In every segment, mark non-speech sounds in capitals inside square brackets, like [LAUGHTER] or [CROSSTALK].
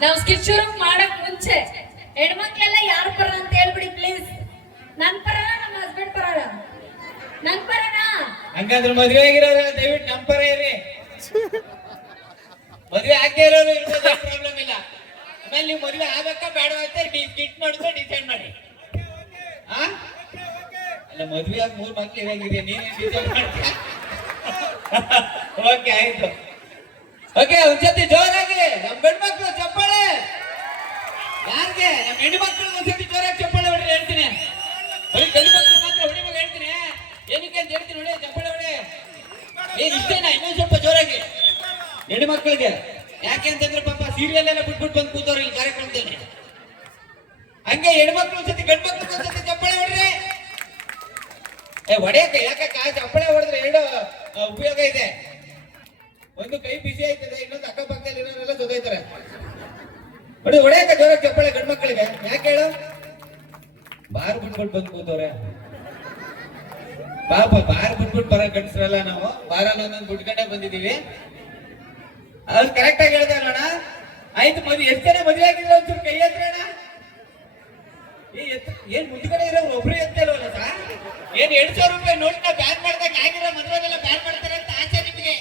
ನಾವು ಸ್ಕಿಟ್ ಶುರು ಮಾಡಕ್ ಮುಂಚೆ ಹೆಣ್ಮಕ್ಳೆಲ್ಲ ಯಾರ ಪರ ಅಂತ ಹೇಳ್ಬಿಡಿ ಪ್ಲೀಸ್ ನನ್ ಪರ ನಮ್ಮ ಹಸ್ಬೆಂಡ್ ಪರ ನನ್ ಪರನಾ? ಹಂಗಾದ್ರೆ ಮದ್ವೆ ಆಗಿರೋರು ದಯವಿಟ್ಟು ನಮ್ ಪರ ಇರಿ ಮದ್ವೆ ಆಗದೆ ಇರೋರು ಇರ್ಬೋದು ಪ್ರಾಬ್ಲಮ್ ಇಲ್ಲ. ಆಮೇಲೆ ನೀವು ಮದ್ವೆ ಆಗಕ್ಕ ಬೇಡ ಅಂತ ಕಿಟ್ ಮಾಡಿದ್ರೆ ಡಿಸೈಡ್ ಮಾಡಿ. ಆ? ಅಲ್ಲ, ಮದ್ವೆ ಆಗಿ ಮೂರ್ ಮಕ್ಳು ಇರಂಗಿದೆ ನೀನೇ ಡಿಸೈಡ್ ಮಾಡ್ತೀಯ? [LAUGHS] ಓಕೆ ಆಯ್ತು. ಓಕೆ ಒಂದ್ಸತಿ ಜೋರಾಗಿ. ನಮ್ಮ ಹೆಣ್ಮಕ್ಳು ಮಕ್ಳು ಚಪ್ಪಾಳೆ. ಯಾರಿಗೆ? ನಮ್ಮ ಹೆಣ್ಣು ಮಕ್ಳು ಒಂದ್ಸತಿ ಜೋರಾಗಿ ಚಪ್ಪಾಳೆ ಹೊಡ್ರಿ ಹೇಳ್ತೀನಿ. ಬರೀ ಗಂಡು ಮಕ್ಳು ಮಾತ್ರ ಮಗ ಹೇಳ್ತೀನಿ. ಏನಕ್ಕೆ ಅಂತ ಹೇಳ್ತೀನಿ ನೋಡಿ, ಚಪ್ಪಾಳೆ ಹೊಡಿ. ಏನ್ ಇಷ್ಟೇನಾ? ಇನ್ನೊಂದ್ ಸ್ವಲ್ಪ ಜೋರಾಗಿ. ಹೆಣ್ಣು ಮಕ್ಕಳಿಗೆ ಯಾಕೆ ಅಂತಂದ್ರೆ ಪಾಪ ಸೀರಿಯಲ್ ಎಲ್ಲ ಬಿಟ್ಬಿಟ್ಟು ಬಂದು ಕೂತವ್ರು ಇಲ್ಲಿ ಕಾರ್ಯಕ್ರಮದಲ್ಲಿ. ಹಂಗೆ ಹೆಣ್ಮಕ್ಳು ಒಂದ್ಸತಿ ಗಂಡು ಮಕ್ಳು ಒಂದ್ಸತಿ ಚಪ್ಪಾಳೆ ಹೊಡ್ರಿ. ಏ ಹೊಡೆಯಕ್ಕೆ ಯಾಕೆ ಚಪ್ಪಾಳೆ ಹೊಡೆದ್ರೆ ಎರಡು ಉಪಯೋಗ ಇದೆ. ಒಂದು ಕೈ ಬಿಸಿ ಆಯ್ತದೆ, ಇನ್ನೊಂದು ಅಕ್ಕಪಕ್ಕದಲ್ಲಿ ಇರೋರೆಲ್ಲ ಜೊತೆ ನೋಡಿ ಹೊಡೆಯಕ್ಕೆ ಜೋರ ಚಪ್ಪಾಳೆ ಗಂಡು ಮಕ್ಕಳಿಗೆ. ಯಾಕೆ ಹೇಳು? ಬಾರ್ ಬಿಟ್ಬಿಟ್ಟು ಬಂದು ಕೂತವ್ರೆ. ಪಾಪ, ಬಾರ್ ಬಿಟ್ಬಿಟ್ಟು ಬರೋ ಗಂಡಸ್ರಲ್ಲ ನಾವು. ಬಾರಲ್ಲಿ ಒಂದೊಂದು ಬಿಟ್ಕೊಂಡೇ ಬಂದಿದೀವಿ ಅವ್ರು ಕರೆಕ್ಟ್ ಆಗಿ ಹೇಳ್ದೆ ಅಲ್ಲಣ್ಣ ಆಯ್ತು ಮದ್ವೆ ಎಷ್ಟು ಜನ ಮದ್ವೆ ಆಗಿದ್ರೆ ಒಂಚೂರು ಕೈ ಎತ್ತ ಏನ್ ಮುಂದ್ಗಡೆ ಇರೋ ಒಬ್ರು ಎತ್ತಲ್ವಲ್ಲ ಸರ್? ಏನ್ ಎರಡ್ ಸಾವಿರ ರೂಪಾಯಿ ನೋಟ್ ಬ್ಯಾನ್ ಮಾಡ್ದಾಗ ಆಗಿರೋ ಮದ್ವೆಲ್ಲ ಬ್ಯಾನ್ ಮಾಡ್ತಾರೆ ಅಂತ ಆಸೆ ನಿಮ್ಗೆ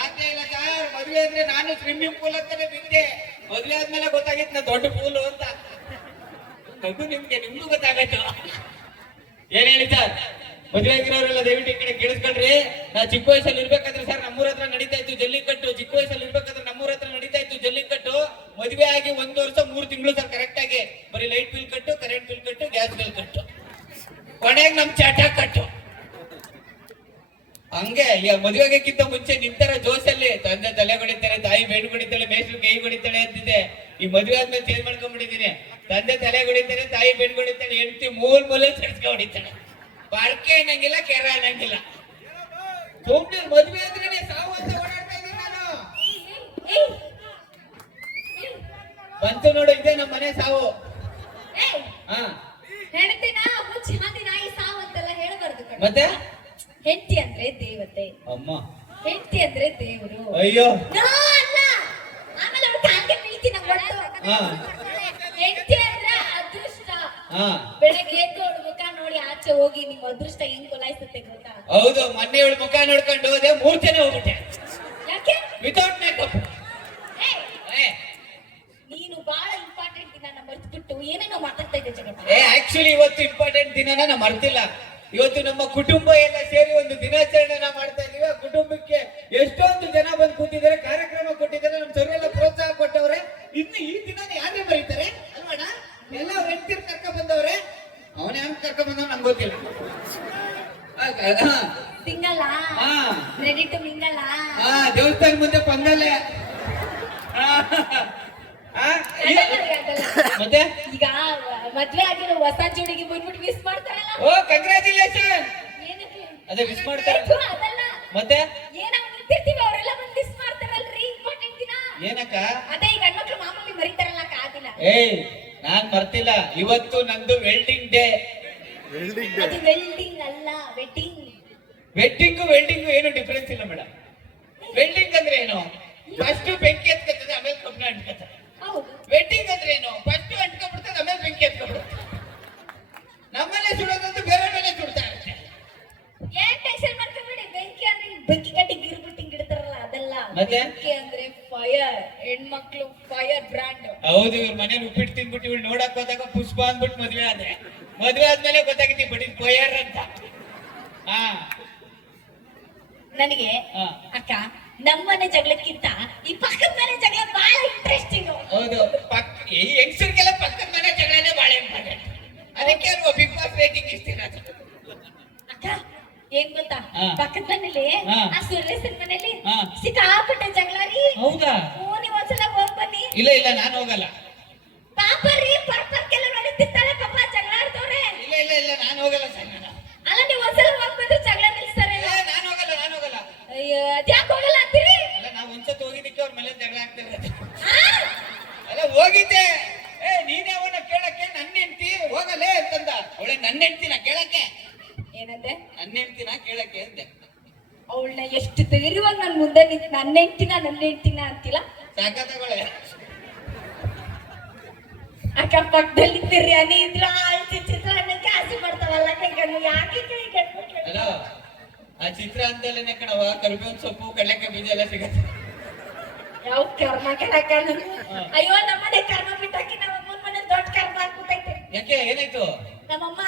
ಆಗ್ತಾ ಇಲ್ಲ ಸರ್ ಮದುವೆ ಅಂದ್ರೆ ನಾನು ಸ್ವಿಮ್ಮಿಂಗ್ ಪೂಲ್ ಅಂತಾನೆ ಬಿಟ್ಟೆ ಮದ್ವೆ ಆದ್ಮೇಲೆ ಗೊತ್ತಾಗಿತ್ತು ನಾ ದೊಡ್ಡ ಪೂಲ್ ಅಂತ. ಅದು ನಿಮ್ಗೆ, ನಿಮ್ಗೂ ಗೊತ್ತಾಗತ್ತೋ ಏನ್ ಹೇಳಿ ಸರ್? ಮದುವೆ ಆಗಿರೋರೆಲ್ಲ ದಯವಿಟ್ಟು ಈ ಕಡೆ ಕೇಳಿಸ್ಕೊಳ್ರಿ. ನಾ ಚಿಕ್ಕ ವಯಸ್ಸಲ್ಲಿ ಇರ್ಬೇಕಾದ್ರೆ ಸರ್ ನಮ್ಮೂರ ಹತ್ರ ನಡೀತಾ ಇತ್ತು ಜಲ್ಲಿಕಟ್ಟು ಚಿಕ್ಕ ವಯಸ್ಸಲ್ಲಿ ಇರ್ಬೇಕಾದ್ರೆ ನಮ್ಮೂರ ಹತ್ರ ನಡೀತಾ ಇತ್ತು ಜಲ್ಲಿಕಟ್ಟು ಮದ್ವೆ ಆಗಿ ಒಂದು ವರ್ಷ, ಮೂರು ತಿಂಗಳು ಸರ್ ಕರೆಕ್ಟ್ ಆಗಿ. ಬರೀ ಲೈಟ್ ಬಿಲ್ ಕಟ್ಟು ಕರೆಂಟ್ ಬಿಲ್ ಕಟ್ಟು ಗ್ಯಾಸ್ ಬಿಲ್ ಕಟ್ಟು. ಕೊನೆಗೆ ನಮ್ ಚಾಟ ಕಟ್ಟು. ಹಂಗೆ ಈಗ ಆಗಕ್ಕಿಂತ ಮುಂಚೆ ನಿಂತರ ಜೋಸಲ್ಲಿ ತಂದೆ ತಲೆ ಹೊಡಿತಾರೆ ತಾಯಿ ಬೇಡು ಹೊಡಿತಾಳೆ ಮೇಷ್ಟ್ರು ಕೈ ಹೊಡಿತಾಳೆ ಅಂತಿದೆ ಈ ಮದುವೆ ಆದ್ಮೇಲೆ ಚೇಂಜ್ ಮಾಡ್ಕೊಂಡ್ಬಿಟ್ಟಿದ್ದೀನಿ ತಂದೆ ತಲೆ ಹೊಡಿತಾರೆ ತಾಯಿ ಬೇಡು ಹೊಡಿತಾಳೆ ಹೆಂಡತಿ ಮೂಲ್ ಮೂಲೆ ಸಡ್ಸ್ಕ ಹೊಡಿತಾಳೆ. ಬಾಳ್ಕೆ ಅನ್ನಂಗಿಲ್ಲ ಕೆರ ಅನ್ನಂಗಿಲ್ಲ. ಮದುವೆ ಆದ್ರೆ ಸಾವು ಅಂತ ಓಡಾಡ್ತಾ ಇದ್ದೀನಿ ನಾನು. ಬಂತು ನೋಡು ಇದೆ ನಮ್ಮ ಮನೆ ಸಾವು. ಏ ಹಾ. ಹೆಂಡತಿನ ಮುಚ್ಚಿ ನಾಯಿ ಸಾವು ಅಂತೆಲ್ಲ ಹೇಳ್ಬಾರ್ದು ಮತ್ತೆ? ಹೆಂಡ್ತಿ ಅಂದ್ರೆ ದೇವತೆ. ಅಮ್ಮ. ಹೆಂಡತಿ ಅಂದ್ರೆ ದೇವರು. ಅಯ್ಯೋ. ಆಮೇಲೆ ಅವ್ಳು ಕಾಲ್ಗೆ ಬೀಳ್ತೀನಿ. ಹೆಂಡ್ತಿ ಅಂದ್ರೆ ಅದೃಷ್ಟ. ಬೆಳಗ್ಗೆ ಎದ್ದು ಅವ್ಳ ಮುಖ ನೋಡಿ ಆಚೆ ಹೋಗಿ ನಿಮ್ ಅದೃಷ್ಟ ಹೆಂಗ್ ಕೊಲಾಯಿಸುತ್ತೆ ಗೊತ್ತಾ? ಹೌದು ಮೊನ್ನೆ ಇವಳು ಮುಖ ನೋಡ್ಕೊಂಡು ಹೋದೆ ಮೂರ್ ಜನ ಹೋಗ್ಬಿಟ್ಟೆ. ಯಾಕೆ? ವಿತೌಟ್ ಮೇಕಪ್ ನೀನು ಬಹಳ ಇಂಪಾರ್ಟೆಂಟ್ ದಿನ ಮರ್ತ್ಬಿಟ್ಟು ಏನೇನೋ ಮಾತಾಡ್ತಾ ಇದ್ದೆ ಜಗತ್ತ ಆಕ್ಚುಲಿ ಇವತ್ತು ಇಂಪಾರ್ಟೆಂಟ್ ದಿನನ ನಾ ಮರ್ತಿಲ್ಲ. ಇವತ್ತು ನಮ್ಮ ಕುಟುಂಬ ಎಲ್ಲ ಸೇರಿ ಒಂದು ದಿನಾಚರಣೆನ ಮಾಡ್ತಾ ಇದೀವಿ ಆ ಕುಟುಂಬಕ್ಕೆ ಎಷ್ಟೊಂದು ಜನ ಬಂದು ಕೂತಿದ್ದಾರೆ ಕಾರ್ಯಕ್ರಮ ಕೊಟ್ಟಿದ್ದಾರೆ. ನಮ್ಮ ಸರ್ ಪ್ರೋತ್ಸಾಹ ಕೊಟ್ಟವ್ರೆ. ಇನ್ನು ಈ ದಿನ ಯಾರೇ ಬರೀತಾರೆ? ಅಲ್ವಣ್ಣ? ಎಲ್ಲ ಅವ್ರ ಹೆಂಡತಿರ್ ಕರ್ಕ ಬಂದವ್ರೆ? ಅವನೇ ಹೆಂಗ್ ಕರ್ಕ ಬಂದವ್ ನಂಗೆ ಗೊತ್ತಿಲ್ಲ. ಹಾ. ರೆಡಿ ಟು ಮಿಂಗಲ್ಲ ಹಾ ದೇವಸ್ಥಾನ ಮುಂದೆ ಪಂಗಲ್ಲೆ ಮತ್ತೆ? ಈಗ ಮದ್ವೆ ಆಗಿರೋ ಹೊಸ ಜೋಡಿಗೆ ಬಂದ್ಬಿಟ್ಟು ಮಿಸ್ ಮಾಡ್ತಾರಲ್ಲ ಓ ಕಂಗ್ರ್ಯಾಚುಲೇಷನ್ ಏನಕ್ಕೆ? ಅದೇ ಮಿಸ್ ಮಾಡ್ತಾರೆ. ಅದಲ್ಲ. ಮತ್ತೆ? ಏನೋ ನಿಂತಿರ್ತೀವಿ ಅವರೆಲ್ಲ ಬಂದು ಮಿಸ್ ಮಾಡ್ತಾರಲ್ರಿ. ಇಂಪಾರ್ಟೆಂಟ್ ದಿನ. ಏನಕ್ಕ? ಅದೇ ಈಗ ಹೆಣ್ಮಕ್ಳು ಮಾಮೂಲಿ ಮರಿತಾರಲ್ಲ ಕಾದಿಲ್ಲ ಏಯ್ ನಾನ್ ಮರ್ತಿಲ್ಲ. ಇವತ್ತು ನಂದು ವೆಲ್ಡಿಂಗ್ ಡೇ ಅದು ವೆಲ್ಡಿಂಗ್ ಅಲ್ಲ ವೆಡ್ಡಿಂಗ್ ವೆಡ್ಡಿಂಗು ವೆಲ್ಡಿಂಗು ಏನು ಡಿಫರೆನ್ಸ್ ಇಲ್ಲ ಮೇಡಮ್ ವೆಲ್ಡಿಂಗ್ ಅಂದ್ರೆ ಏನು? ಫಸ್ಟ್ ಬೆಂಕಿ ಎತ್ಕೊತದೆ ಆಮೇಲೆ ಕಬ್ಬಿಣ ಅಂಟ್ಕೊತದೆ. ಹೌದು. ವೆಡ್ಡಿಂಗ್ ಅಂದ್ರೆ ಏನು? ಫಸ್ಟ್ ಅಂಟ್ಕೊಬಿಡ್ತದೆ ಆಮೇಲೆ ಬೆಂಕಿ ಎತ್ಕೊಬಿಡುತ್ತೆ ನಮ್ಮನೆ ಸುಡೋದಂತೂ ಬೇರೆ ಮೇಲೆ ಸುಡ್ತಾ ಇರುತ್ತೆ ಏನ್ ಟೆನ್ಷನ್ ಮಾಡ್ಕೊಂಬೇಡಿ ಬೆಂಕಿ ಅಂದ್ರೆ ಬೆಂಕಿ ಕಟ್ಟಿ ಗಿರ್ಬಿಟ್ಟು ಹಿಂಗ್ ಇಡ್ತಾರಲ್ಲ ಅದಲ್ಲ ಮತ್ತೆ? ಬೆಂಕಿ ಅಂದ್ರೆ ಫೈರ್ ಹೆಣ್ಮಕ್ಳು ಫೈರ್ ಬ್ರಾಂಡ್ ಹೌದು ಇವ್ರ ಮನೇಲಿ ಉಪ್ಪಿಟ್ಟು ತಿನ್ಬಿಟ್ಟು ಇವ್ಳು ನೋಡಕ್ ಹೋದಾಗ ಪುಷ್ಪ ಅಂದ್ಬಿಟ್ಟು ಮದ್ವೆ ಆದ್ರೆ ಮದ್ವೆ ಆದ್ಮೇಲೆ ಗೊತ್ತಾಗಿತ್ತು ಬಡಿ ಕೊಯರ್ ಅಂತ. ಹಾ ನನಗೆ ಹಾ. ಅಕ್ಕ ನಮ್ಮನೆ ಜಗಳಕ್ಕಿಂತ ಈ ಪಕ್ಕದ ಮನೆ ಜಗಳ ಬಹಳ ಇಂಟ್ರೆಸ್ಟಿಂಗ್ ಹೌದು ಪಕ್ಕ ಈ ಹೆಂಗಸರಿಗೆಲ್ಲ ಪಕ್ಕದ ಮನೆ ಜಗಳನೇ ಬಾಳೆ ಇಂಪಾರ್ಟೆಂಟ್ ಅದಕ್ಕೆ ಅಲ್ವಾ ಬಿಗ್ ಬಾಸ್ ರೇಟಿಂಗ್ ಇಷ್ಟಿರೋದು ಅಕ್ಕ ಏನ್ ಗೊತ್ತಾ? ಹಾ. ಪಕ್ಕದ ಮನೇಲಿ ಹಾ. ಆ ಸುರೇಶನ್ ಮನೇಲಿ ಹಾ. ಸಿಕ್ಕಾಪಟ್ಟೆ ಜಗಳ ರೀ ಹೌದಾ? ಓ ನೀವ್ ಒಂದ್ಸಲ ಹೋಗ್ ಬನ್ನಿ. ಇಲ್ಲ ಇಲ್ಲ ನಾನು ಹೋಗಲ್ಲ. ಹೋಗಿದ್ದೆ. ಏ ನೀನೇ ಅವನ ಕೇಳಕ್ಕೆ ನನ್ನ ಹೆಂಡ್ತಿ? ಹೋಗಲೇ ಅಂತಂದ. ಅವಳೆ ನನ್ನ ಹೆಂಡ್ತಿನ ಕೇಳಕ್ಕೆ? ಏನಂದೆ? ನನ್ನ ಹೆಂಡತಿನ ಕೇಳಕ್ಕೆ ಅಂದೆ. ಅವಳನ್ನ ಎಷ್ಟು ಧೈರ್ಯವಾಗಿ ನನ್ ಮುಂದೆ ನಿಂತು ನನ್ನ ಹೆಂಡತಿನ ನನ್ನ ಹೆಂಡತಿನ ಅಂತಿಲ್ಲ ಸಾಕ ತಗೊಳ್ಳೆ. ಅಕ್ಕಪಕ್ಕದಲ್ಲಿ ಬಿರಿಯಾನಿ ಇದ್ರ ಚಿತ್ರಾನ್ನ ಚಿತ್ರಾನ್ನಕ್ಕೆ ಮಾಡ್ತಾವಲ್ಲ ಕೈಗಣ್ಣು ಯಾಕೆ ಕೈಗಣ್ಣು ಆ ಚಿತ್ರ ಅಂತಲೇನೆ ಕಣವ ಕರಿಬೇವಿನ ಸೊಪ್ಪು ಕಡಲೆಕಾಯಿ ಬೀಜ ಎಲ್ಲ ಸಿಗತ್ತೆ. ಯಾವ ಕರ್ಮ ಕೆಳಕ ಹಾ. ಅಯ್ಯೋ ನಮ್ಮನೆ ಕರ್ಮ ಬಿಟ್ಟಾಕಿ ನಮ್ಮ ಅಮ್ಮನ ಮನೆ ದೊಡ್ಡ ಕರ್ಮ ಆಗ್ಬಿಟ್ಟೈತೆ. ಯಾಕೆ ಏನಾಯ್ತು? ನಮ್ಮಮ್ಮ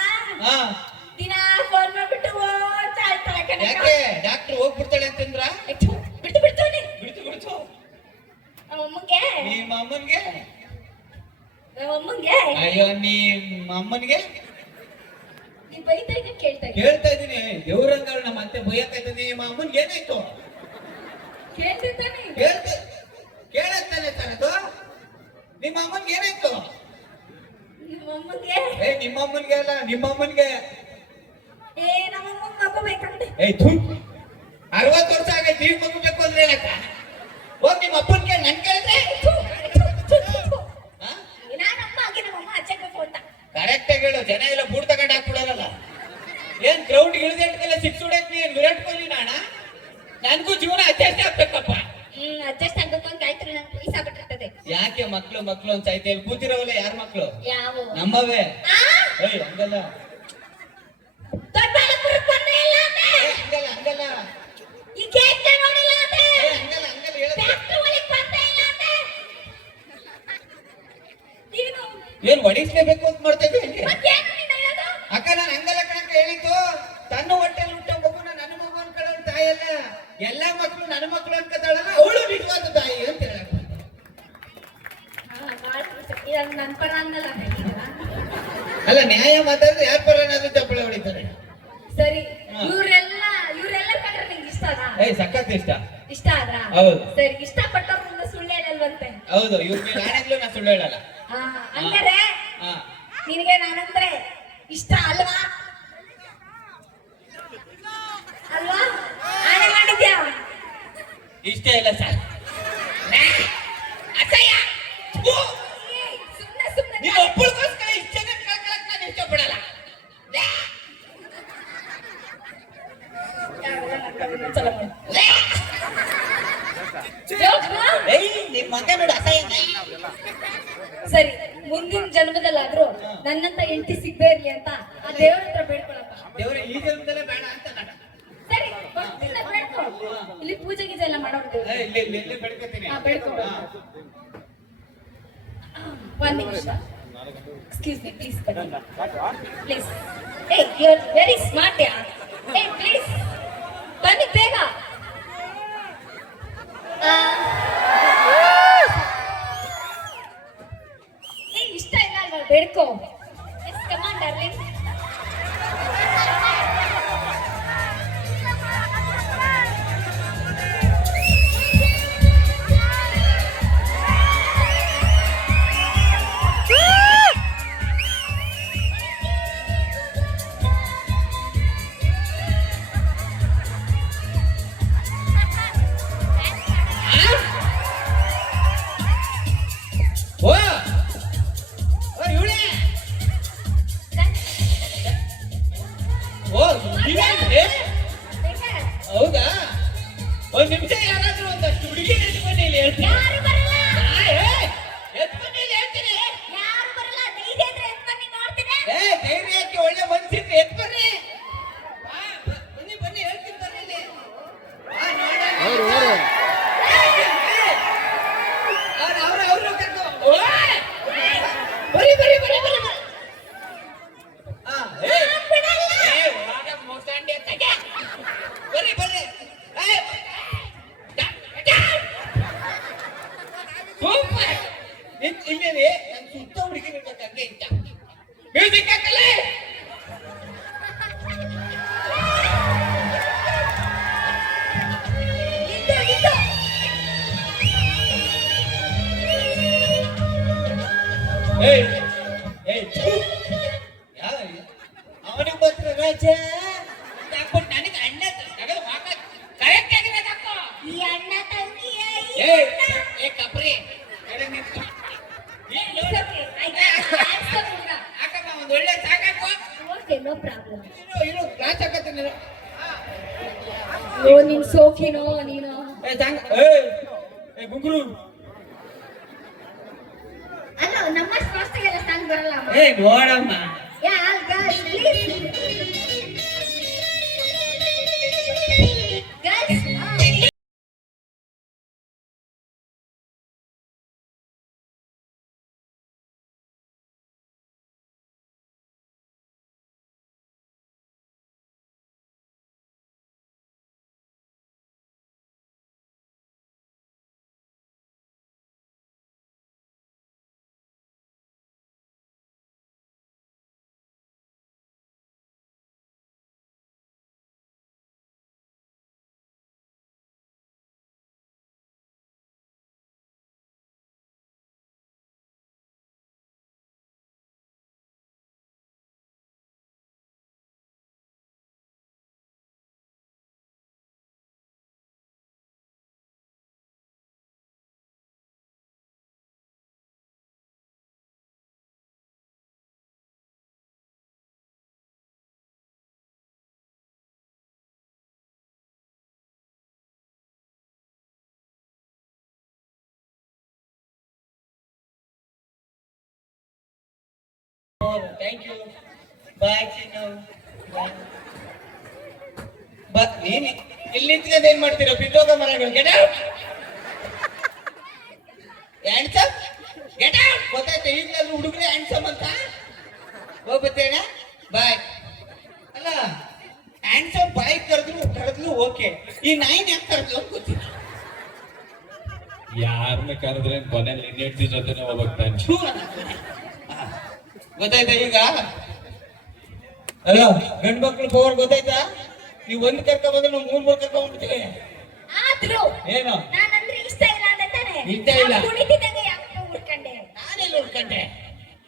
ದಿನ ಫೋನ್ ಮಾಡ್ಬಿಟ್ಟು ಕಣಕ್ಕ. ಯಾಕೆ? ಡಾಕ್ಟರ್ ಹೋಗ್ಬಿಡ್ತಾಳೆ ಅಂತಂದ್ರ? ಬಿಡ್ತು ಬಿಡ್ತು ಬಿಡ್ತಾನೆ ಬಿಡ್ತು ಬಿಡ್ತು. ನಮ್ಮ ಅಮ್ಮಂಗೆ. ನಿಮ್ಮ ಅಮ್ಮನ್ಗೆ? ನಮ್ಮ ಅಮ್ಮಂಗೆ. ಅಯ್ಯೋ ನಿಮ್ಮ ಅಮ್ಮನ್ಗೆ? ನೀ ಬೈತಾ ಇದ್ದೀನಿ ಕೇಳ್ತಾ ಇದ್ದೀನಿ ಇದ್ದೀನಿ. ದೇವ್ರಂಗಾರ ನಮ್ಮ ಅತ್ತೆ ಬೈಯಕಾಯ್ತದೆ ನಿಮ್ಮ ಅಮ್ಮನ್ಗೆ ಏನಾಯ್ತು? ಕೇಳ್ತಿದ್ದಾನೆ. ತಾನದು ನಿಮ್ಮ ಅಮ್ಮನ್ಗೆ ಏನಾಯ್ತು? ಏ ನಿಮ್ಮ ಅಮ್ಮನ್ಗೆ ಅಲ್ಲ ನಿಮ್ಮ ಅಮ್ಮನ್ಗೆ. ಏ ಥು. ಅರವತ್ತು ವರ್ಷ ಆಗ ಈಗ ಮಗು ಬೇಕು ಅಂದ್ರೆ ಹೇಳಕ್ಕ? ಹೋಗ್ ನಿಮ್ಮ ಅಪ್ಪನ್ಗೆ ನನ್ ಕೇಳಿದ್ರೆ? ಕರೆಕ್ಟ್ ಆಗಿ ಹೇಳು ಜನ ಎಲ್ಲ ಬೂಟ್ ತಗೊಂಡ್ ಹಾಕ್ಬಿಡೋರಲ್ಲ. ಏನ್ ಗ್ರೌಂಡ್ ಇಳಿದ ಸಿಕ್ಸ್ ಹೊಡಕ್ ನೀನ್ ವಿರಾಟ್ ಕೊಹ್ಲಿ ನಾಣ ನನ್ಗೂ ಜೀವನ ಅಚ್ಚೆ ಆಗ್ಬೇಕಪ್ಪ. ಹ್ಮ್ ಅಡ್ಜಸ್ಟ್ ಆಗ್ಬೇಕು ಅಂತ ಆಯ್ತು ವಯಸ್ಸಾಗ್ಬಿಟ್ಟಿರ್ತದೆ ಯಾಕೆ ಮಕ್ಳು ಮಕ್ಳು ಅಂತ ಐತೆ ಕೂತಿರೋವಲ್ಲ ಯಾರ ಮಕ್ಳು ಯಾವ ನಮ್ಮವೇ ಏಯ್ ಹಂಗಲ್ಲ ದೊಡ್ಡಬಳ್ಳಾಪುರಕ್ಕೆ ಬಂದೇ ಇಲ್ಲ ಅಂದೆ. ಏ, ಹಂಗಲ್ಲ ಹಂಗಲ್ಲ ಈ ಗೇಟ್ ನೋಡಿಲ್ಲ ಅಂದೆ. ಏ, ಹಂಗಲ್ಲ ಹಂಗಲ್ಲ ಹೇಳ ಫ್ಯಾಕ್ಟ್ರಿ ಒಳಗೆ ಬಂದೇ ಇಲ್ಲ ಅಂದೆ. ನೀನು ಏನ್ ಹೊಡಿಸ್ಲೇಬೇಕು ಅಂತ ಮಾಡ್ತಾ ಇದ್ದೆ ಹೆಂಗೆ? ಮತ್ತೇನು ನೀನು ಹೇಳೋದು? ಅಕ್ಕ ನಾನು ಹಂಗಲ್ಲ ಕಣಕ್ಕ ಹೇಳಿದ್ದು ತನ್ನ ಹೊಟ್ಟೆಲ್ಲಿ ಹುಟ್ಟೋ ಮಗುನ ನನ್ನ ಮಗು ಅನ್ಕೊಳ್ಳೋ ತಾಯಿ ಅಲ್ಲ ಎಲ್ಲಾ ಮಕ್ಕಳು ನನ್ನ ಮಕ್ಳು ಅನ್ಕೋತಾಳಲ್ಲ ಅವಳು ನಿಜವಾದ ತಾಯಿ ಅಂತ ಹೇಳಕ್ ಅಲ್ಲ ನ್ಯಾಯ ಮಾತಾಡಿದ್ರೆ ಯಾರ ಪರ ಅನ್ನೋದು ಚಪ್ಪಳೆ ಹೊಡಿತಾರೆ. ಸರಿ ಇವರೆಲ್ಲ ಇವ್ರೆಲ್ಲ ಕಂಡ್ರೆ ನಿಂಗೆ ಇಷ್ಟ ಏಯ್ ಸಖತ್ ಇಷ್ಟ. ಇಷ್ಟ ಆದ್ರ? ಹೌದು. ಸರಿ ಇಷ್ಟಪಟ್ಟವ್ರ ಮುಂದೆ ಸುಳ್ಳು ಹೇಳಲ್ವಂತೆ? ಹೌದು ಇವ್ರ ಮೇಲೆ ಯಾರಾಗ್ಲೂ ನಾ ಸುಳ್ಳು ಹೇಳಲ್ಲ. ಹಂಗಾರೆ ನಿನಗೆ ನಾನಂದ್ರೆ ಇಷ್ಟ ಅಲ್ವಾ? ಇಷ್ಟ ಇಲ್ಲ ಸರ್. ನಾಯಿ. ಸರಿ, ಮುಂದಿನ ಜನ್ಮದಲ್ಲಾದ್ರೂ ನನ್ನಂತ ಹೆಂಡತಿ ಸಿಗ್ದೇ ಇರ್ಲಿ ಅಂತ ಆ ದೇವರ ಹತ್ರ ಬೇಡ್ಕೊಳಪ್ಪ ದೇವ್ರೆ ಈ ಜನ್ಮದಲ್ಲೇ ಬೇಡ ಅಂತ ನಾನು ಸರಿ ಭಕ್ತಿಯಿಂದ ಬೇಡ್ಕೊ ಇಲ್ಲಿ ಪೂಜೆ ಗೀಜೆ ಎಲ್ಲ ಮಾಡೋರು ದೇವ್ರು. ಏ, ಇಲ್ಲಿ ಇಲ್ಲಿ ಇಲ್ಲಿ ಬೆಳ್ಕೊತೀನಿ ಹಾ, ಬೆಳ್ಕೊ. ಹಾ. ಒಂದ್ ನಿಮಿಷ ಎಕ್ಸ್ಕ್ಯೂಸ್ ಮಿ ಪ್ಲೀಸ್ ಪ್ಲೀಸ್ ಏ you are very smart yeah ಏಯ್ ಥ್ಯಾಂಕ್ ಯು ಬಾಯ್ ಚಿನ್ನು ಬಾ ನೀನ್ ಇಲ್ಲಿ ನಿಂತ್ಕೊಂಡು ಏನ್ ಮಾಡ್ತೀರಾ? ಬಿದ್ದೋಗ ಮರಗಳು. Get out handsome get out ಗೊತ್ತಾಯ್ತು ಈಗಲಾದ್ರೂ ಹುಡುಗರೇ ಹ್ಯಾಂಡ್ಸಮ್ ಅಂತ? ಹೋಗ್ಬತ್ತೇನ ಬಾಯ್ ಅಲ್ಲ ಹ್ಯಾಂಡ್ಸಮ್ ಬಾಯ್ ಕರೆದ್ರು ಕರೆದ್ಲು ಓಕೆ ಈ ನಾಯಿನ ಯಾಕೆ ಕರೆದ್ಲು ಅಂತ ಗೊತ್ತಿಲ್ಲ. ಯಾರನ್ನ ಕರೆದ್ರೆ ಕೊನೆಯಲ್ಲಿ ನಿನ್ನ ಜೊತೆನೇ. ಆ, ಗೊತ್ತಾಯ್ತಾ ಈಗ? ಅಲ್ಲ ಗಂಡ್ ಮಕ್ಳು ಪವರ್ ಗೊತ್ತಾಯ್ತಾ? ನೀವು ಒಂದ್ ಕರ್ಕ ಬಂದ್ರೆ ನಾವು ಮೂರ್ ಮೂರ್ ಕರ್ಕ ಬಿಡ್ತೀವಿ ಆದ್ರೂ ಏನು? ನಾನಂದ್ರೆ ಇಷ್ಟ ಇಲ್ಲ ಇಷ್ಟ ಇಲ್ಲ. ನಾನ್ ಕುಣಿತಿದ್ದಂಗೆ ಯಾಕೆ ಹುಡ್ಕಂಡೆ? ನಾನೆಲ್ಲ ಹುಡ್ಕೊಂಡೆ?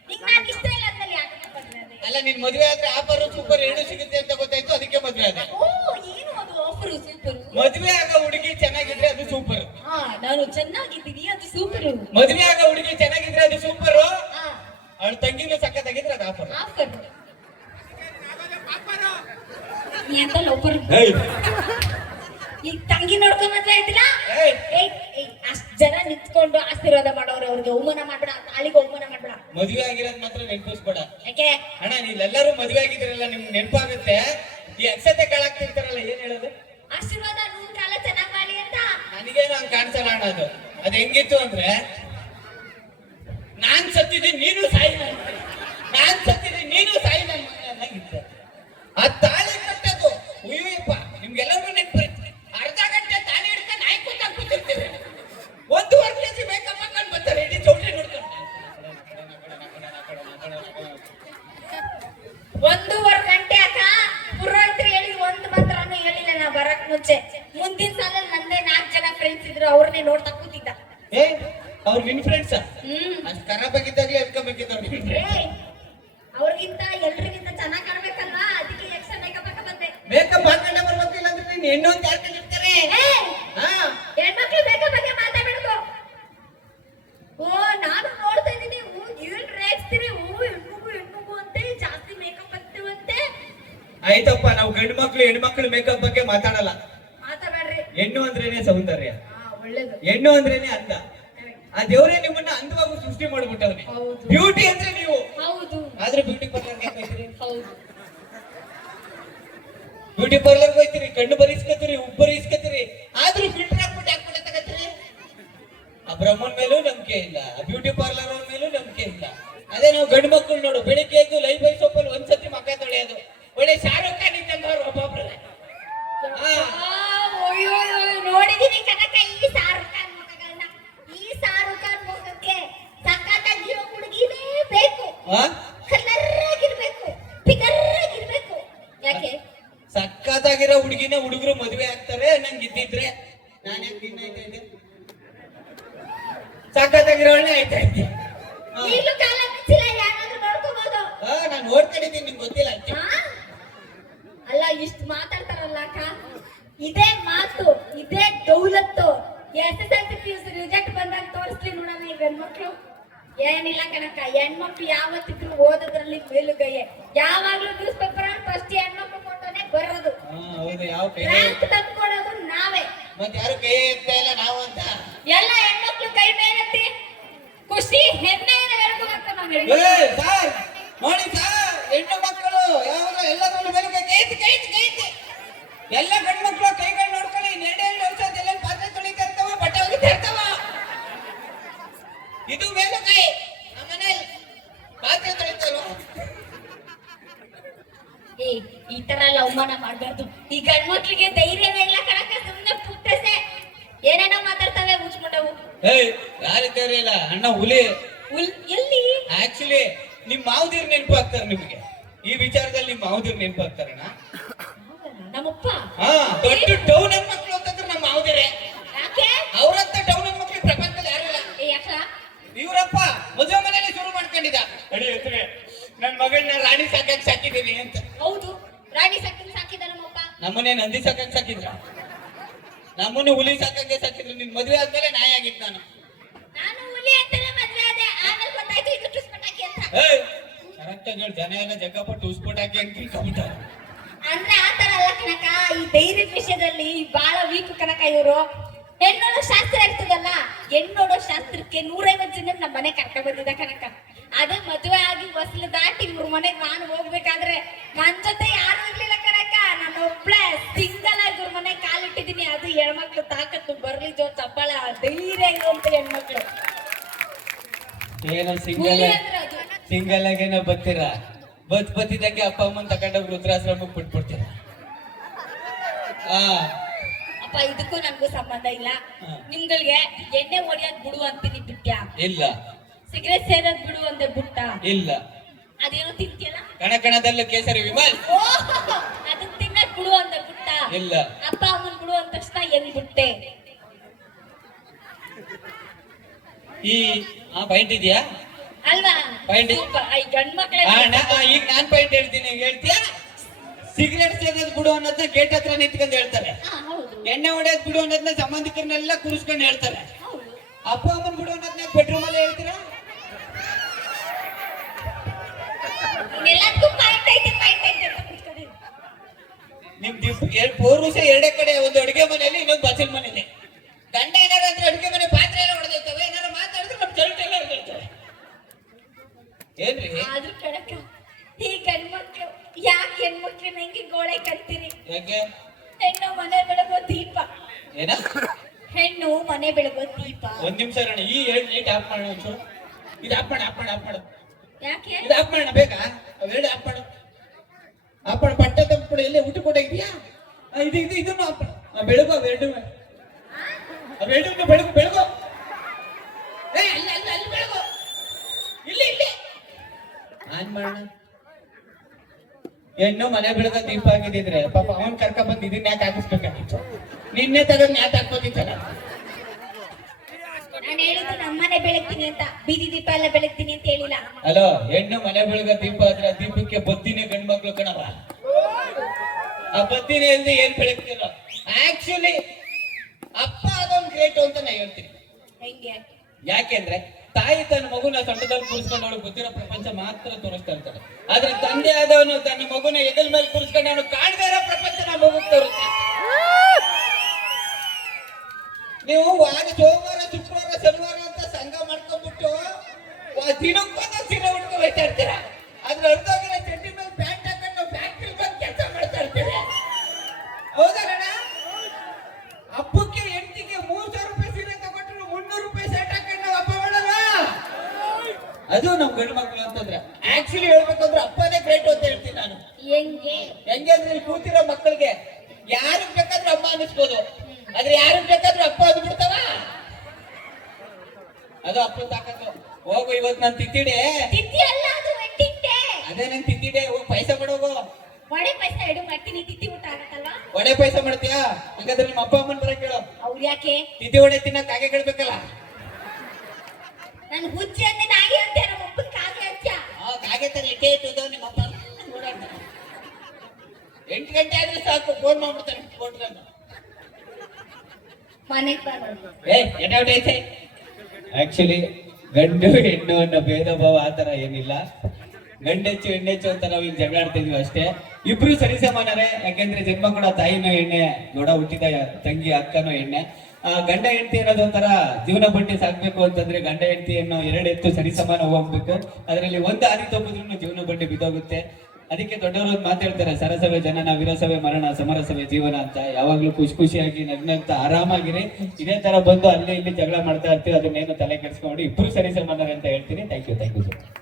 ನಿಂಗ್ ನಾನ್ ಇಷ್ಟ ಇಲ್ಲ ಅಂದ್ಮೇಲೆ ಯಾಕೆ ಬಂದ್ರೆ ಅಲ್ಲ ನಿನ್ ಮದ್ವೆ ಆದ್ರೆ ಆಫರ್ ಸೂಪರ್ ಎರಡು ಸಿಗುತ್ತೆ ಅಂತ ಗೊತ್ತಾಯ್ತು ಅದಕ್ಕೆ ಮದ್ವೆ ಆದ. ಓ ಏನು ಅದು ಆಫರ್ ಸೂಪರ್ ಮದುವೆ ಆಗ ಹುಡುಗಿ ಚೆನ್ನಾಗಿದ್ರೆ ಅದು ಸೂಪರ್ ಹಾ ನಾನು ಚೆನ್ನಾಗಿದ್ದೀನಿ ಅದು ಸೂಪರ್ ಮದ್ವೆ ಆಗ ಹುಡುಗಿ ಚೆನ್ನಾಗಿದ್ರೆ ಅದು ಸೂಪರ್ ಅವಳ ತಂಗಿನೂ ಸಕ್ಕತ್ತಾಗಿದ್ರೆ ಅದು ಆಫರ್ ಆಫರ್ ನೀ ಒಬ್ಬರು ಈಗ ತಂಗಿ ನೋಡ್ಕೊಂಡ್ ಮಾತ್ರ ಏಯ್. ಅಷ್ಟ್ ಜನ ನಿಂತ್ಕೊಂಡು ಆಶೀರ್ವಾದ ಮಾಡೋರು ಅವ್ರಿಗೆ. ಅವಮಾನ ಮಾಡ್ಬೇಡ ತಾಳಿಗೆ ಅವಮಾನ ಮಾಡ್ಬೇಡ. ಮದುವೆ ಆಗಿರೋದ್ ಮಾತ್ರ ನೆನ್ಪಿಸ್ಬೇಡ. ಯಾಕೆ? ಅಣ್ಣ ನೀವೆಲ್ಲರೂ ಮದುವೆ ಆಗಿದ್ರಲ್ಲ ನಿಮ್ಗೆ ನೆನಪಾಗುತ್ತೆ? ಈ ಅಕ್ಷತೆ ಕಾಳಾಗ್ತಿರ್ತಾರಲ್ಲ ಏನ್ ಹೇಳೋದು? ಆಶೀರ್ವಾದ ನೂರ್ ಕಾಲ ಚೆನ್ನಾಗ್ ಮಾಡಿ ಅಂತ. ನನಗೇನು ಹಂಗ್ ಕಾಣಿಸಲ್ಲ ಅಣ್ಣ ಅದು. ಅದ್ ಹೆಂಗಿತ್ತು ಅಂದ್ರೆ ನಾನ್ ಸತ್ತಿದ್ದೀನಿ ನೀನು ಸಾಯಿ ನನ್ ಸತ್ತಿದ್ದೀನಿ ನೀನು ಸಾಯಿ ನನ್ನ ಮಗ ಅನ್ನಂಗಿತ್ತು. ಆ ತಾಳಿ ಕಟ್ಟೋದು ಉಯ್ಯಪ್ಪ ನಿಮ್ಗೆಲ್ಲರಿಗೂ ನೆನಪಿರುತ್ತೆ ಅರ್ಧ ಗಂಟೆ ತಾಳಿ ಹಿಡ್ಕೊಂಡು ನಾಯಿ ಕೂತಾಗ ಕೂತಿರ್ತೀವಿ ಒಂದೂವರೆ ಕೆ ಜಿ ಮೇಕಪ್ ಹಾಕೊಂಡು ಬರ್ತಾರೆ ಇಡೀ ಚೌಟ್ರಿ ನೋಡ್ಕೊಂಡು ಒಂದೂವರೆ ಗಂಟೆ ಅಕ್ಕ ಪುರೋಹಿತರು ಹೇಳಿ ಒಂದ್ ಮಾತ್ರನೂ ಹೇಳಿಲ್ಲ ನಾ ಬರಕ್ ಮುಂಚೆ ಮುಂದಿನ ಸಾಲ ನಂದೇ ನಾಲ್ಕು ಜನ ಫ್ರೆಂಡ್ಸ್ ಇದ್ರು ಅವ್ರನ್ನೇ ನೋಡ್ತಾ ಕೂತಿದ್ದ. ಏ ಅವ್ರು ನಿನ್ ಫ್ರೆಂಡ್ಸ್ ಹ್ಮ್. ಅಷ್ಟು ಖರಾಬಾಗಿದ್ದಾಗ್ಲೇ ಎದ್ಕೊಂಬೇಕಿದ್ದವ್ರು ನಿನ್ ಏ ಅವ್ರಿಗಿಂತ ಎಲ್ರಿಗಿಂತ ಚೆನ್ನಾಗಿ ಕಾಣ್ಬೇಕಲ್ವಾ? ಅದಕ್ಕೆ ಎಕ್ಸ್ಟ್ರಾ ಮೇಕಪ್ ಹಾಕ ಬಂದೆ. ಮೇಕಪ್ ಹಾಕೊಂಡೆ ಬರ್ಬೇಕಿಲ್ಲ ಅಂದ್ರೆ ನೀನ್ ಹೆಣ್ಣು ಅಂತ ಯಾರು ಕಂಡಿರ್ತಾರೆ ಏಯ್, ಹಾ. ಹೆಣ್ಮಕ್ಳು ಮೇಕಪ್ ಬಗ್ಗೆ ಮಾತಾಡ್ಬೇಕು ಓ ನಾನು ನೋಡ್ತಾ ಇದ್ದೀನಿ ಹೂ ಏನ್ ರೇಗಿಸ್ತೀವಿ ಹೂ ಹೆಣ್ಮಗು ಹೆಣ್ಮಗು ಅಂತೆ ಜಾಸ್ತಿ ಮೇಕಪ್ ಹಾಕ್ತೀವಂತೆ ಆಯ್ತಪ್ಪ ನಾವು ಗಂಡು ಮಕ್ಳು ಹೆಣ್ಮಕ್ಳು ಮೇಕಪ್ ಬಗ್ಗೆ ಮಾತಾಡಲ್ಲ. ಮಾತಾಡ್ಬೇಡ್ರಿ ಹೆಣ್ಣು ಅಂದ್ರೇನೆ ಸೌಂದರ್ಯ. ಹೆಣ್ಣು ಅಂದ್ರೇನೆ ಅಂದ. ಆ ದೇವರೇ ನಿಮ್ಮನ್ನ ಅಂದವಾಗಿ ಸೃಷ್ಟಿ ಮಾಡ್ಬಿಟ್ಟವ್ನೆ. ಬ್ಯೂಟಿ ಅಂದ್ರೆ ನೀವು. ಹೌದು. ಆದ್ರೆ ಬ್ಯೂಟಿ ಪಾರ್ಲರ್ ಹೌದು. ಬ್ಯೂಟಿ ಪಾರ್ಲರ್ ಹೋಯ್ತೀರಿ ಕಣ್ಣು ಬರೀಸ್ಕತ್ತೀರಿ ಉಬ್ಬು ಇಸ್ಕತ್ತೀರಿ ಆದ್ರೂ ಫಿಲ್ಟರ್ ಹಾಕ್ಬಿಟ್ಟು ಹಾಕ್ಬಿಟ್ಟು ತಗತ್ತೀರಿ ಆ ಬ್ರಹ್ಮನ್ ಮೇಲೂ ನಂಬಿಕೆ ಇಲ್ಲ ಆ ಬ್ಯೂಟಿ ಪಾರ್ಲರ್ ಅವ್ರ ಮೇಲೂ ನಂಬಿಕೆ ಇಲ್ಲ. ಅದೇ ನಾವು ಗಂಡು ಮಕ್ಕಳು ನೋಡು ಬೆಳಿಗ್ಗೆ ಎದ್ದು ಲೈ ಏನಿಲ್ಲ ಕಣಕ್ಕ ಹೆಣ್ಮಕ್ಳು ಯಾವತ್ತಿದ್ರು ಓದೋದ್ರಲ್ಲಿ ಮೇಲುಗೈಯೆ ಯಾವಾಗ್ಲೂ ನ್ಯೂಸ್ ಪೇಪರ್ ಫಸ್ಟ್ ಹೆಣ್ಮಕ್ಳು ಫೋಟೋನೇ ಬರೋದು. ರ್ಯಾಂಕ್ ತಂದ್ಕೊಡೋದು ನಾವೇ. ಮತ್ತೆ ಯಾರು ಕೈ ಇಲ್ಲ ನಾವು ಅಂತ? ಎಲ್ಲ ಹೆಣ್ಮಕ್ಳು ಕೈ ಮೇಲತ್ತಿ ಖುಷಿ ಹೆಮ್ಮೆಯಿಂದ ಹೇಳ್ಕೋಬೇಕು ನಾವು ಸರ್ ನೋಡಿ ಸರ್ ಹೆಣ್ಣು ಮಕ್ಕಳು ಯಾವಾಗ ಎಲ್ಲದರಲ್ಲೂ ಕೈ ಕೈ ಕೈ ಎಲ್ಲ ಗಂಡು ಮಕ್ಕಳು ಕೈ ಅಣ್ಣ ಹುಲಿ. ಎಲ್ಲಿ? ಆಕ್ಚುಲಿ ನಿಮ್ ಮಾವದಿರ್ ನೆನಪು ಆಗ್ತಾರೆ ನಿಮ್ಗೆ. ಈ ವಿಚಾರದಲ್ಲಿ ನಿಮ್ ಮಾವದಿರ್ ನೆನಪು ಆಗ್ತಾರಣ್ಣ ನಮ್ಮಪ್ಪ? ಹಾ ದೊಡ್ಡ ಟೌನ್ ಮಕ್ಳು ಅಂತಂದ್ರೆ ನಮ್ಮ ಮಾವದಿರೇ. ಯಾಕೆ? ಅವ್ರಂತ ಟೌನ್ ಮಕ್ಕಳು ಪ್ರಪಂಚದಲ್ಲಿ ಯಾರಿಲ್ಲ ಏ ಯಾಕ? ಇವರಪ್ಪ ಮದುವೆ ಮನೇಲಿ ಶುರು ಮಾಡ್ಕೊಂಡಿದ್ದ. ಅಡಿ ಎತ್ತರೆ ನನ್ನ ಮಗಳನ್ನ ರಾಣಿ ಸಾಕಕ್ ಸಾಕಿದೀನಿ ಅಂತ. ಹೌದು. ರಾಣಿ ಸಾಕಕ್ಕೆ ಸಾಕಿದ ನಮ್ಮಪ್ಪ. ನಮ್ಮನೆ ನಂದಿ ಸಾಕಕ್ ಸಾಕಿದ್ರ. ನಮ್ಮನ್ನ ಹುಲಿ ಸಾಕಕ್ಕೆ ಸಾಕಿದ್ರು. ನಿನ್ ಮದುವೆ ಆದ್ಮೇಲೆ ನಾಯಿ ಆಗಿತ್ತು ನಾನು. ಹೇಳಿ. ಜನ ಎಲ್ಲ ಜಗ್ಗಪ್ಪ ಟೂಸ್ಪೋಟ್ ಹಾಕಿ ಅಂತ ತಿಳ್ಕೊಂಬಿಟ್ಟಾರೆ ಅಂದ್ರೆ ಆತರ ಅಲ್ಲ ಕನಕ ಈ ಧೈರ್ಯದ ವಿಷಯದಲ್ಲಿ ಬಹಳ ವೀಕ್ ಕನಕ ಇವರು. ಹೆಣ್ಣೋಡೋ ಶಾಸ್ತ್ರ ಇರ್ತದಲ್ಲ ಹೆಣ್ಣೋಡೋ ಶಾಸ್ತ್ರಕ್ಕೆ ನೂರೈವತ್ತು ಜನ ನಮ್ಮ ಮನೆ ಕರ್ಕೊಂಡ್ ಬಂದಿದ್ದ ಕನಕ ಅದೇ ಮದುವೆ ಆಗಿ ಹೊಸಲು ದಾಟಿ ಇವ್ರ ಮನೆಗ್ ನಾನು ಹೋಗ್ಬೇಕಾದ್ರೆ ನನ್ ಜೊತೆ ಯಾರು ಇರ್ಲಿಲ್ಲ ಕನಕ ನಾನು ಒಬ್ಳೆ ಸಿಂಗಲ್ ಆಗಿ ಇವ್ರ ಮನೆ ಕಾಲಿಟ್ಟಿದೀನಿ ಅದು ಹೆಣ್ಮಕ್ಳು ತಾಕತ್ತು ಬರ್ಲಿ ಜೋ ಚಪ್ಪಳ. ಧೈರ್ಯ ಇರುವಂತ ಹೆಣ್ಮಕ್ಳು. ಏನೋ ಸಿಂಗಲ್ ಸಿಂಗಲ್ ಆಗೇನೋ ಬರ್ತೀರಾ? ಬತ್ ಬತ್ತಿದಂಗೆ ಅಪ್ಪ ಅಮ್ಮನ್ ತಗೊಂಡೋಗಿ ವೃದ್ಧಾಶ್ರಮಕ್ಕೆ ಬಿಟ್ಬಿಡ್ತೀರ? ಆ. ಅಪ್ಪ ಇದಕ್ಕೂ ನನ್ಗೂ ಸಂಬಂಧ ಇಲ್ಲ. ನಿಮ್ಗಳಿಗೆ ಎಣ್ಣೆ ಹೊಡಿಯೋದ್ ಬಿಡು ಅಂತೀನಿ ಬಿಟ್ಟ್ಯಾ ಇಲ್ಲ. ಸಿಗರೇಟ್ ಸೇರೋದ್ ಬಿಡು ಅಂದೆ ಬಿಟ್ಟ ಇಲ್ಲ. ಅದೇನೋ ತಿಂತಿಯಲ್ಲ? ಕಣ ಕಣದಲ್ಲೂ ಕೇಸರಿ ವಿಮಲ್. ಅದನ್ನ ತಿನ್ನಕ್ ಬಿಡು ಅಂದೆ ಬಿಟ್ಟ ಇಲ್ಲ. ಅಪ್ಪ ಅಮ್ಮನ್ ಬಿಡು ಅಂದ ತಕ್ಷಣ ಎನ್ ಬಿಟ್ಟೆ? ಈ ಆ ಪಾಯಿಂಟ್ ಇದೆಯಾ? ಅಲ್ವಾ? ಪಾಯಿಂಟ್. ಈ ಗಂಡ್ ಮಕ್ಳ ಈಗ ನಾನ್ ಪಾಯಿಂಟ್ ಹೇಳ್ತೀನಿ ಹೇಳ್ತೀಯಾ? ಸಿಗರೇಟ್ ಸೇದೋದ್ ಬಿಡು ಅನ್ನೋದನ್ನ ಗೇಟ್ ಹತ್ರ ನಿಂತ್ಕೊಂಡು ಹೇಳ್ತಾರೆ. ಎಣ್ಣೆ ಹೊಡೆಯೋದ್ ಬಿಡು ಅನ್ನೋದನ್ನ ಸಂಬಂಧಿಕರನ್ನೆಲ್ಲ ಕೂರಿಸ್ಕೊಂಡು ಹೇಳ್ತಾರೆ. ಅಪ್ಪ ಅಮ್ಮನ್ ಬಿಡು ಅನ್ನೋದನ್ನ ಬೆಡ್ರೂಮ್ ಅಲ್ಲಿ ಹೇಳ್ತೀರಾ. ನಿಮ್ ದಿವ್ ಎರಡ್ ಕಡೆ ಒಂದು ಅಡುಗೆ ಮನೆಯಲ್ಲಿ ಇನ್ನೊಂದು ಬಚ್ಚಲ್ ಮನೆಯಲ್ಲಿ ಗಂಡ ಏನಾರ ಅಂದ್ರೆ ಅಡುಗೆ ಮನೆ ಪಾತ್ರೆ ಎಲ್ಲ ಹೊಡೆದಿರ್ತವೆ ಏನಾರ ಮಾತಾಡಿದ್ರೆ ನಮ್ ಚಲ್ಟ ಎಲ್ಲ ಹೊಡೆದಿರ್ತವೆ ಏನ್ರಿ? ಆದ್ರೂ ಕಣಕ ಈ ಗಂಡ್ ಮಕ್ಳು ಯಾಕೆ ಹೆಂಗೆ ಗೋಳೆ ಕಟ್ತೀರಿ? ಯಾಕೆ? ಹೆಣ್ಣು ಮನೆ ಬೆಳಗೋ ದೀಪ. ಏನ? ಹೆಣ್ಣು ಮನೆ ಬೆಳಗೋ ದೀಪ. ಒಂದ್ ನಿಮಿಷ ಈ ಎರಡು ಲೈಟ್ ಆಫ್ ಮಾಡೋಣ ಒಂಚೂರು. ಇದು ಆಫ್ ಮಾಡು ಆಫ್ ಮಾಡು ಆಫ್ ಮಾಡು. ಯಾಕೆ? ಇದು ಆಫ್ ಮಾಡೋಣ ಬೇಕಾ? ಅವೆರಡು ಆಫ್ ಮಾಡು. ಆಫ್ ಮಾಡು ಪಟ್ಟೆ ತಂಪುಡು ಎಲ್ಲಿ ಊಟ ಕೊಟ್ಟ ಇದೆಯಾ? ಇದು ಇದು ಇದನ್ನು ಆಫ್ ಮಾಡು. ಬೆಳಗು ಅವೆರಡು ಅವೆರಡು ಬೆಳಗು ಬೆಳಗು. ಏ ಅಲ್ಲ ಅಲ್ಲ ಅಲ್ಲಿ ಬೆಳಗು. ಇಲ್ಲಿ ಇಲ್ಲಿ. ಆನ್ ಹೆಣ್ಣು ಮನೆ ಬೆಳಗ ದೀಪ ಆಗಿದ್ದಿದ್ರೆ ಪಾಪ ಅವನ್ ಕರ್ಕ ಬಂದು ಇದನ್ನ ಯಾಕೆ ಹಾಕಿಸ್ಬೇಕಾಗಿತ್ತು? ನಿನ್ನೆ ತಗೊಂಡ್ ಯಾಕೆ ಹಾಕೋದಿತ್ತಲ್ಲ ನಾನು ಹೇಳಿದ್ದು ನಮ್ಮನೆ ಬೆಳಗ್ತೀನಿ ಅಂತ ಬೀದಿ ದೀಪ ಎಲ್ಲ ಬೆಳಗ್ತೀನಿ ಅಂತ ಹೇಳಿಲ್ಲ. ಹಲೋ ಹೆಣ್ಣು ಮನೆ ಬೆಳಗ ದೀಪ ಆದ್ರೆ ಆ ದೀಪಕ್ಕೆ ಬತ್ತಿನೇ ಗಂಡ್ ಮಕ್ಳು ಕಣವ ಆ ಬತ್ತಿನೇ ಇಲ್ದೆ ಏನ್ ಬೆಳಗ್ತಿಲ್ಲ ಆಕ್ಚುಲಿ ಅಪ್ಪ ಅದೊಂದು ಗ್ರೇಟ್ ಅಂತ ನಾ ಹೇಳ್ತೀನಿ. ಹೆಂಗೆ ಯಾಕೆಂದ್ರೆ ತಾಯಿ ತನ್ನ ಮಗುನ ಸೊಂಟದಲ್ಲಿ ಕೂರಿಸ್ಕೊಂಡು ಅವಳು ಗೊತ್ತಿರೋ ಪ್ರಪಂಚ ಮಾತ್ರ ತೋರಿಸ್ತಾ ಇರ್ತಾಳೆ. ಆದ್ರೆ ತಂದೆ ಆದವನು ತನ್ನ ಮಗುನ ಹೆಗಲ್ ಮೇಲೆ ಕೂರಿಸ್ಕೊಂಡು ಅವನು ಕಾಣದೇ ಇರೋ ಪ್ರಪಂಚ ನಮ್ಮ ಮಗುಗ್ ತೋರುತ್ತೆ. ನೀವು ವಾರ ಸೋಮವಾರ, ಶುಕ್ರವಾರ, ಶನಿವಾರ ಅಂತ ಸಂಘ ಮಾಡ್ಕೊಂಡ್ಬಿಟ್ಟು ಬಿಟ್ಟು ಸೀರೆ ಉಟ್ಕೊಂಡು ಹೋಗ್ತಾ ಇರ್ತೀರಾ? ಅದ್ರ ಅರ್ಧ ಚಡ್ಡಿ ಅದು ನಮ್ ಗಂಡು ಮಕ್ಕಳು ಅಂತಂದ್ರೆ. ಆಕ್ಚುಲಿ ಹೇಳ್ಬೇಕಂದ್ರೆ ಅಪ್ಪನೇ ಗ್ರೇಟ್ ಅಂತ ಹೇಳ್ತೀನಿ ನಾನು. ಹೆಂಗೆ? ಅಂದ್ರೆ ಇಲ್ಲಿ ಕೂತಿರೋ ಮಕ್ಕಳಿಗೆ ಯಾರಿಗ್ ಬೇಕಾದ್ರೂ ಅಮ್ಮ ಅನ್ನಿಸ್ಬೋದು. ಆದ್ರೆ ಯಾರಿಗ್ ಬೇಕಾದ್ರೂ ಅಪ್ಪ ಅದ್ಬಿಡ್ತಾವ? ಅದು ಅಪ್ಪ ತಾಕತ್ತು. ಹೋಗು ಇವತ್ ನಾನ್ ತಿಂತಿಡೆ ಅಲ್ಲ ಅದು ಅದೇ ನನ್ ತಿತ್ತಿಡೆ ಹೋಗ್ ಪೈಸೆ ಕೊಡೋಗು ಒಡೆ ಪೈಸೆ ಎಡು ಮಾಡ್ತೀನಿ ತಿತ್ತಿ ಊಟ ಆಗತ್ತಲ್ವಾ? ಒಡೆ ಪೈಸೆ ಮಾಡ್ತೀಯಾ? ಹಂಗಾದ್ರೆ ನಿಮ್ಮ ಅಪ್ಪ ಅಮ್ಮನ್ ಬರಕ್ ಹೇಳು. ಅವ್ರು ಯಾಕೆ? ತಿತ್ತಿ ಒಡೆ ತಿನ್ನಕ್ ಹಾಗೆ ಕೇಳ್ಬೇಕಲ್ಲ. ನನ್ ಹುಚ್ಚಿ ಅಂತ ನಾಯಿ ಅಂತೆ ನಮ್ಮ ಅಪ್ಪನ ಕಾಗೆ ಹಚ್ಚ ಆ ಕಾಗೆ ತರ ಇಟ್ಟೇ ಇಟ್ಟುದು ನಿಮ್ಮ ಅಪ್ಪ. ಎಂಟು ಗಂಟೆ ಆದ್ರೆ ಸಾಕು ಫೋನ್ ಮಾಡ್ಬಿಡ್ತಾನೆ ಕೊಟ್ರನ್ನ ಮನೆಗೆ ಏ ಐತೆ? ಆಕ್ಚುಲಿ ಗಂಡು ಹೆಣ್ಣು ಅನ್ನೋ ಭೇದ ಭಾವ ಆತರ ಏನಿಲ್ಲ. ಗಂಡೆಚ್ಚು ಹೆಣ್ಣೆಚ್ಚು ಅಂತ ನಾವು ಈಗ ಜಗಳ ಆಡ್ತಿದ್ವಿ ಅಷ್ಟೇ. ಇಬ್ರು ಸರಿಸಮಾನರೇ ಯಾಕೆಂದ್ರೆ ಜನ್ಮ ಕೂಡ ತಾಯಿನೂ ಎಣ್ಣೆ ನೋಡ ಹುಟ್ಟಿದ ತಂಗಿ ಅಕ್ಕನೂ ಎಣ್ಣೆ. ಆ ಗಂಡ ಹೆಂಡತಿ ಅನ್ನೋದು ಒಂಥರ ಜೀವನ ಬಟ್ಟೆ ಸಾಕ್ಬೇಕು ಅಂತಂದ್ರೆ ಗಂಡ ಹೆಂಡತಿಯನ್ನು ಎರಡು ಎತ್ತು ಸರಿಸಮಾನ ಹೋಗ್ಬೇಕು. ಅದರಲ್ಲಿ ಒಂದು ಹಾದಿ ತಪ್ಪಿದ್ರು ಜೀವನ ಬಟ್ಟೆ ಬಿದ್ದೋಗುತ್ತೆ. ಅದಕ್ಕೆ ದೊಡ್ಡವರು ಮಾತಾಡ್ತಾರೆ ಸರಸವೆ ಜನನ, ವಿರಸವೇ ಮರಣ, ಸಮರಸವೇ ಜೀವನ ಅಂತ. ಯಾವಾಗ್ಲೂ ಖುಷಿ ಖುಷಿಯಾಗಿ ನಗ್ನಂತ ಆರಾಮಾಗಿರಿ. ಇದೇ ತರ ಬಂದು ಅಲ್ಲಿ ಇಲ್ಲಿ ಜಗಳ ಮಾಡ್ತಾ ಇರ್ತೀವಿ. ಅದನ್ನೇನು ತಲೆ ಕೆಡಿಸ್ಕೊಂಡು ಇಬ್ರು ಸರಿ ಸಮಾನ ಅಂತ ಹೇಳ್ತೀನಿ. Thank you thank you sir